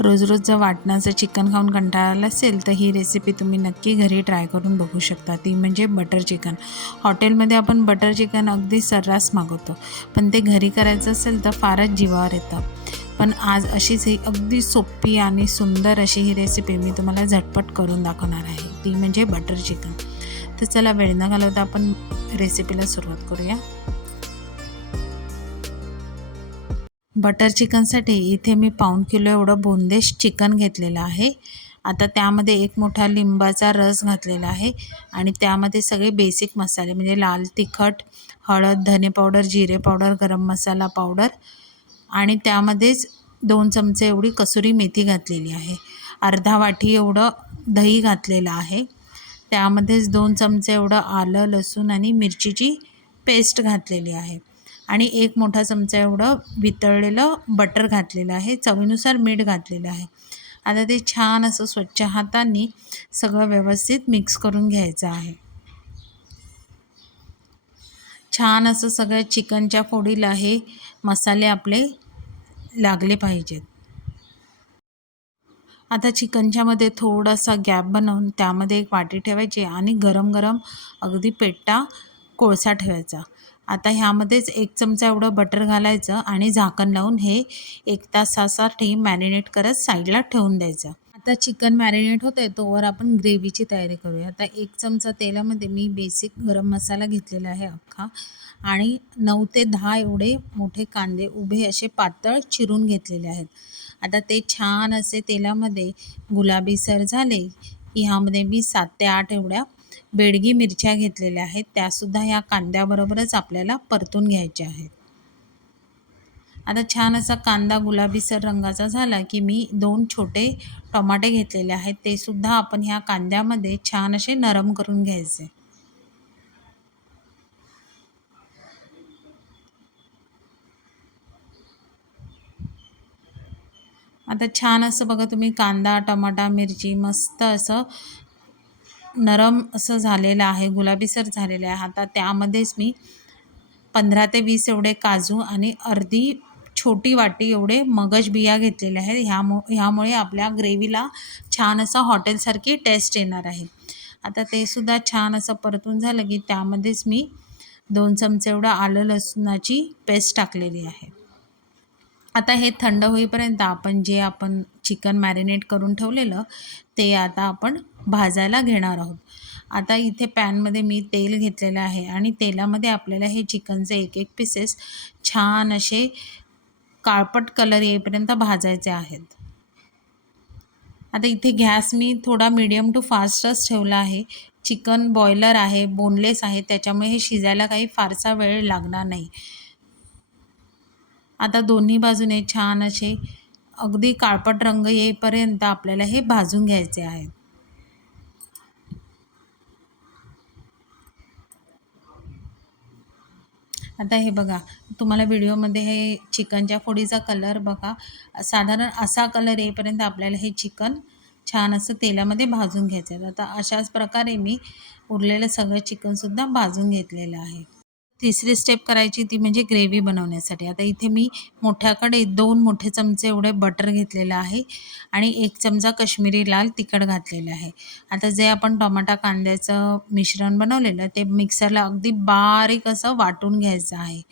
रोज रोज जर वाटणाचं चिकन खाऊन कंटाळलं असेल तर ही रेसिपी तुम्ही नक्की घरी ट्राय करून बघू शकता. ती म्हणजे बटर चिकन हॉटेलमध्ये आपण बटर चिकन अगदी सर्रास मागवतो. पण ते घरी करायचं असेल तर फारच जीवावर येतं. पण आज अशीच ही अगदी सोपी आणि सुंदर अशी ही रेसिपी मी तुम्हाला झटपट करून दाखवणार आहे. ती म्हणजे बटर चिकन तर चला वेळ न घालवता आपण रेसिपीला सुरुवात करूया. बटर चिकनसाठी इथे मी पाऊण किलो एवढं बोंदेश चिकन घेतलेलं आहे. आता त्यामध्ये एक मोठा लिंबाचा रस घातलेला आहे आणि त्यामध्ये सगळे बेसिक मसाले म्हणजे लाल तिखट हळद धने पावडर जिरे पावडर गरम मसाला पावडर आणि त्यामध्येच दोन चमचे एवढी कसुरी मेथी घातलेली आहे. अर्धा वाटी एवढं दही घातलेलं आहे. त्यामध्येच दोन चमचे एवढं आलं लसूण आणि मिरचीची पेस्ट घातलेली आहे. आणि एक मोठा चमचा एवढं वितळलेलं बटर घातलेलं आहे. चवीनुसार मीठ घातलेलं आहे. आता ते छान असं स्वच्छ हातांनी सगळं व्यवस्थित मिक्स करून घ्यायचं आहे. छान असं सगळं चिकनच्या फोडीला हे मसाले आपले लागले पाहिजेत. आता चिकनच्यामध्ये थोडासा गॅप बनवून त्यामध्ये एक वाटी ठेवायची आणि गरम गरम अगदी पेट्टा कोळसा ठेवायचा. आता ह्यामध्येच एक चमचा एवढं बटर घालायचं आणि झाकण लावून हे एक तासासाठी मॅरिनेट करत साईडला ठेवून द्यायचं. आता चिकन मॅरिनेट होतं आहे तोवर आपण ग्रेव्हीची तयारी करूया. आता एक चमचा तेलामध्ये मी बेसिक गरम मसाला घेतलेला आहे अख्खा आणि नऊ ते दहा एवढे मोठे कांदे उभे असे पातळ चिरून घेतलेले आहेत. आता ते छान असे तेलामध्ये गुलाबीसर झाले की ह्यामध्ये मी सात ते आठ एवढ्या बेडगी मिरच्या घेतलेल्या आहेत. त्यासुद्धा ह्या कांद्याबरोबरच आपल्याला परतून घ्यायच्या आहेत. आता छान असा कांदा गुलाबीसर रंगाचा झाला की मी दोन छोटे टमाटे घेतलेले आहेत. ते सुद्धा आपण ह्या कांद्यामध्ये छान असे नरम करून घ्यायचे. आता छान असं बघा तुम्ही कांदा टमाटा मिरची मस्त असं नरम असं झालेलं आहे गुलाबीसर झालेलं आहे. आता त्यामध्येच मी पंधरा ते वीस एवढे काजू आणि अर्धी छोटी वाटी एवढे मगज बिया घेतलेले आहेत. ह्यामु ह्यामुळे आपल्या ग्रेव्हीला छान असं हॉटेलसारखी टेस्ट येणार आहे. आता ते सुद्धा छान असं परतून झालं की त्यामध्येच मी दोन चमचे एवढं आलं लसणाची पेस्ट टाकलेली आहे. आता हे थंड होईपर्यंत आपण जे आपण चिकन मॅरिनेट करून ठेवलेलं ते आता आपण भाजायला घेणार आहोत. आता इथे पॅनमध्ये मी तेल घेतलेलं आहे आणि तेलामध्ये आपल्याला हे चिकनचे एक एक पीसेस छान असे काळपट कलर येईपर्यंत भाजायचे आहेत. आता इथे गॅस मी थोडा मीडियम टू फास्टच ठेवला आहे. चिकन बॉयलर आहे बोनलेस आहे त्याच्यामुळे हे शिजायला काही फारसा वेळ लागणार नाही. आता दोन्ही बाजूने छान असे अगदी काळपट रंग येईपर्यंत आपल्याला हे भाजून घ्यायचे आहेत. आता हे बघा तुम्हाला व्हिडिओमध्ये हे चिकनच्या फोडीचा कलर बघा. साधारण असा कलर येईपर्यंत आपल्याला हे चिकन छान असं तेलामध्ये भाजून घ्यायचं आहे. आता अशाच प्रकारे मी उरलेलं सगळं चिकनसुद्धा भाजून घेतलेलं आहे. तिसरी स्टेप करायची ती म्हणजे ग्रेव्ही बनवण्यासाठी. आता इथे मी मोठ्याकडे दोन मोठे चमचे एवढे बटर घेतलेलं आहे आणि एक चमचा कश्मीरी लाल तिखट घातलेलं आहे. आता जे आपण टमाटा कांद्याचं मिश्रण बनवलेलं ते मिक्सरला अगदी बारीक असं वाटून घ्यायचं आहे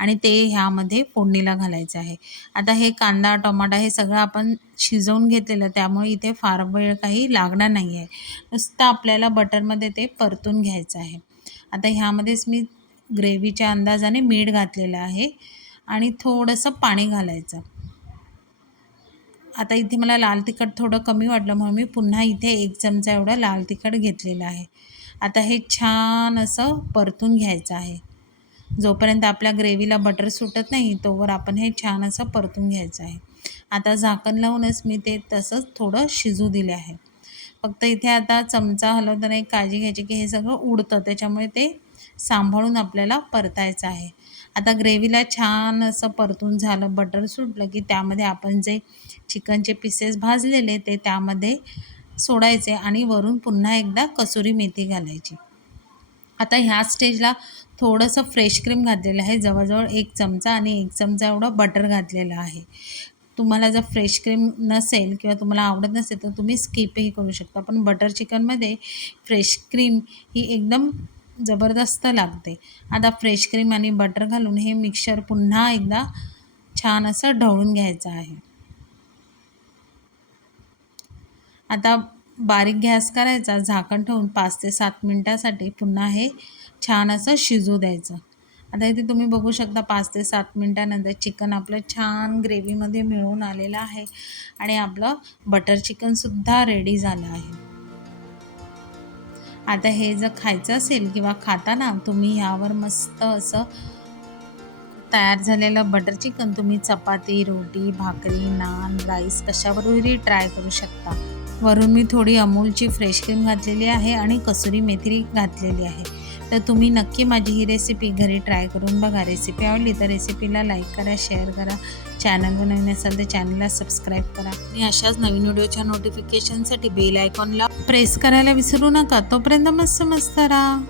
आणि ते ह्यामध्ये फोडणीला घालायचं आहे. आता हे कांदा टमाटा हे सगळं आपण शिजवून घेतलेलं त्यामुळे इथे फार वेळ काही लागणार नाही आहे नुसतं आपल्याला बटरमध्ये ते परतून घ्यायचं आहे. आता ह्यामध्येच मी ग्रेव्हीच्या अंदाजाने मीठ घातलेलं आहे आणि थोडंसं पाणी घालायचं. आता इथे मला लाल तिखट थोडं कमी वाटलं म्हणून मी पुन्हा इथे एक चमचा एवढं लाल तिखट घेतलेलं आहे. आता हे छान असं परतून घ्यायचं आहे. जोपर्यंत आपल्या ग्रेव्हीला बटर सुटत नाही तोवर आपण हे छान असं परतून घ्यायचं आहे. आता झाकण लावूनच मी ते तसंच थोडं शिजू दिले आहे. फक्त इथे आता चमचा हलवताना एक काळजी घ्यायची की हे सगळं उडतं त्याच्यामुळे ते सांभाळून आपल्याला परतायचं आहे. आता ग्रेव्हीला छान असं परतून झालं बटर सुटलं की त्यामध्ये आपण जे चिकनचे पीसेस भाजलेले ते त्यामध्ये सोडायचे आणि वरून पुन्हा एकदा कसुरी मेथी घालायची. आता ह्या स्टेजला थोडंसं फ्रेश क्रीम घातलेलं आहे. जवळजवळ एक चमचा आणि एक चमचा एवढं बटर घातलेलं आहे. तुम्हाला जर फ्रेश क्रीम नसेल किंवा तुम्हाला आवडत नसेल तर तुम्ही स्किपही करू शकता. पण बटर चिकनमध्ये फ्रेश क्रीम ही एकदम जबरदस्त लागते. आता फ्रेश क्रीम आणि बटर घालून हे मिक्सचर पुन्हा एकदा छान असं ढवळून घ्यायचं आहे. आता बारीक गॅस करायचा झाकण ठेवून पाच ते सात मिनटासाठी पुन्हा हे छान असं शिजू द्यायचं. आता इथे तुम्ही बघू शकता पाच ते सात मिनटानंतर चिकन आपलं छान ग्रेव्हीमध्ये मिळून आलेलं आहे आणि आपलं बटर चिकनसुद्धा रेडी झालं आहे. आता हे जर खायचं असेल किंवा खाताना तुम्ही ह्यावर मस्त असं तयार झालेलं बटर चिकन तुम्ही चपाती रोटी भाकरी नान राईस कशावरही ट्राय करू शकता. वरून मी थोडी अमूलची फ्रेश क्रीम घातलेली आहे आणि कसुरी मेथी घातलेली आहे. तर तुम्ही नक्की माझी ही रेसिपी घरी ट्राय करून बघा. रेसिपी आवडली तर रेसिपीला लाईक करा शेअर करा. चॅनलवर नवीन असाल तर चॅनलला सबस्क्राईब करा. आणि अशाच नवीन व्हिडिओच्या नोटिफिकेशनसाठी बेल आयकॉनला प्रेस करायला विसरू नका. तोपर्यंत मस्त मस्त राहा.